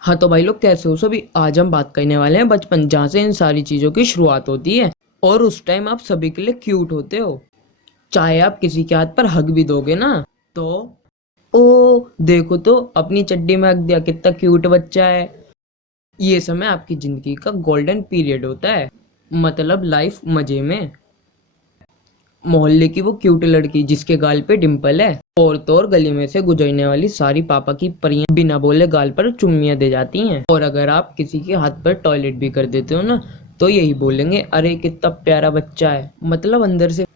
हाँ तो भाई लोग कैसे हो सभी। आज हम बात करने वाले हैं बचपन, जहाँ से इन सारी चीजों की शुरुआत होती है और उस टाइम आप सभी के लिए क्यूट होते हो। चाहे आप किसी के हाथ पर हग भी दोगे ना तो ओ देखो तो अपनी चड्डी में हग दिया, कितना क्यूट बच्चा है। ये समय आपकी जिंदगी का गोल्डन पीरियड होता है, मतलब लाइफ मजे में। मोहल्ले की वो क्यूट लड़की जिसके गाल पे डिम्पल है, और तो और गली में से गुजरने वाली सारी पापा की परियां बिना बोले गाल पर चुम्मियां दे जाती हैं। और अगर आप किसी के हाथ पर टॉयलेट भी कर देते हो ना तो यही बोलेंगे, अरे कितना प्यारा बच्चा है, मतलब अंदर से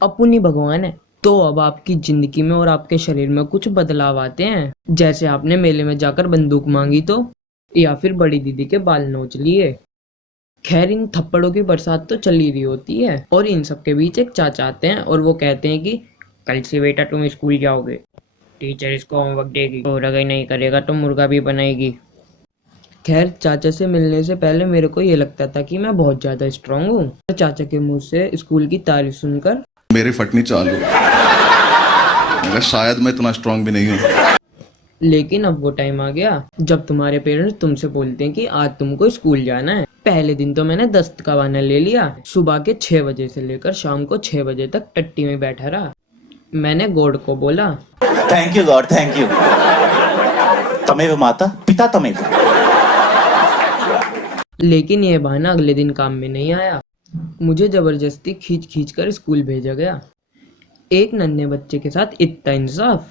अपनी भगवान है। तो अब आपकी जिंदगी में और आपके शरीर में कुछ बदलाव आते हैं, जैसे आपने मेले में जाकर बंदूक मांगी तो, या फिर बड़ी दीदी के बाल नोच लिए। खैर इन थप्पड़ों की बरसात तो चल ही रही होती है और इन सब के बीच एक चाचा आते हैं और वो कहते हैं कि कल से बेटा तुम स्कूल जाओगे, टीचर इसको होमवर्क देगी और अगर नहीं करेगा तो मुर्गा भी बनाएगी। खैर चाचा से मिलने से पहले मेरे को ये लगता था कि मैं बहुत ज्यादा स्ट्रांग हूँ। तो चाचा के मुंह से स्कूल की तारीफ सुनकर मेरी फटनी चालू, मगर शायद मैं इतना स्ट्रांग भी नहीं हूँ। लेकिन अब वो टाइम आ गया जब तुम्हारे पेरेंट्स तुमसे बोलते हैं कि आज तुमको स्कूल जाना है। पहले दिन तो मैंने दस्त का बहाना ले लिया, सुबह के 6 बजे से लेकर शाम को 6 बजे तक टट्टी में बैठा रहा। मैंने गॉड को बोला, thank you God, thank you. तमेव माता पिता तमेव। लेकिन यह बहाना अगले दिन काम में नहीं आया। मुझे जबरदस्ती खींच खींच कर स्कूल भेजा गया। एक नन्हे बच्चे के साथ इतना इंसाफ।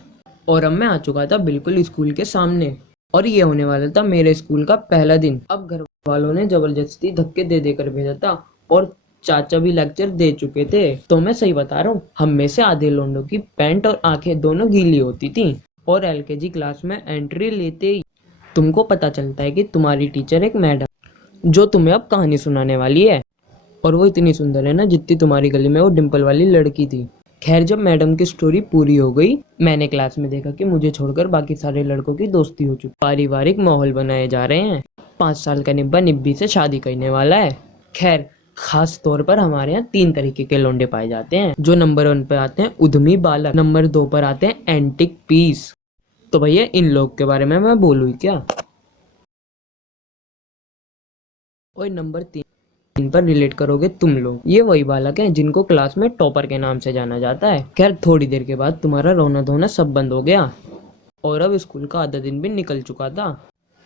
और अब मैं आ चुका था बिल्कुल स्कूल के सामने और ये होने वाला था मेरे स्कूल का पहला दिन। अब घर वालों ने जबरदस्ती धक्के दे देकर भेजा था और चाचा भी लेक्चर दे चुके थे। तो मैं सही बता रहा हूँ, हम में से आधे लोगों की पैंट और आंखें दोनों गीली होती थी। और एलकेजी क्लास में एंट्री लेते ही तुमको पता चलता है कि तुम्हारी टीचर एक मैडम जो तुम्हें अब कहानी सुनाने वाली है। और वो इतनी सुंदर है ना जितनी तुम्हारी गली में वो डिम्पल वाली लड़की थी। खैर जब मैडम की स्टोरी पूरी हो गई, मैंने क्लास में देखा कि मुझे छोड़कर बाकी सारे लड़कों की दोस्ती हो चुकी। पारिवारिक माहौल बनाए जा रहे हैं। 5 साल का निब्बा निब्बी से शादी करने वाला है। खैर खास तौर पर हमारे यहाँ 3 तरीके के लौंडे पाए जाते हैं। जो नंबर 1 पे आते हैं उद्यमी बालक, नंबर 2 पर आते हैं एंटिक पीस। तो भैया इन लोग के बारे में मैं बोलूँ क्या। और नंबर 3 इन पर रिलेट करोगे तुम लोग। ये वही बालक हैं जिनको क्लास में टॉपर के नाम से जाना जाता है। खैर थोड़ी देर के बाद तुम्हारा रोना धोना सब बंद हो गया और अब स्कूल का आधा दिन भी निकल चुका था।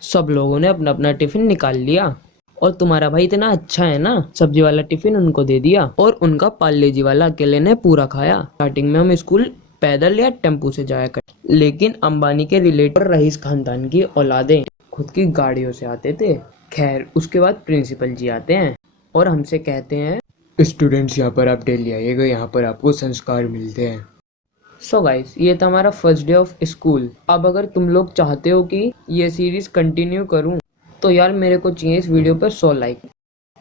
सब लोगों ने अपना अपना टिफिन निकाल लिया और तुम्हारा भाई इतना अच्छा है ना, सब्जी वाला टिफिन उनको दे दिया और उनका पार्ले जी वाला अकेले ने पूरा खाया। स्टार्टिंग में हम स्कूल पैदल या टेम्पू से जाया कर, लेकिन अंबानी के रिलेटिव रईस खानदान की औलादें खुद की गाड़ियों से आते थे। खैर उसके बाद प्रिंसिपल जी आते हैं और हमसे कहते हैं, स्टूडेंट्स यहाँ पर आप डेली आइएगा, यहाँ पर आपको संस्कार मिलते हैं। सो गाइस ये था हमारा फर्स्ट डे ऑफ स्कूल। अब अगर तुम लोग चाहते हो कि ये सीरीज कंटिन्यू करूं तो यार मेरे को चाहिए इस वीडियो पर 100 लाइक।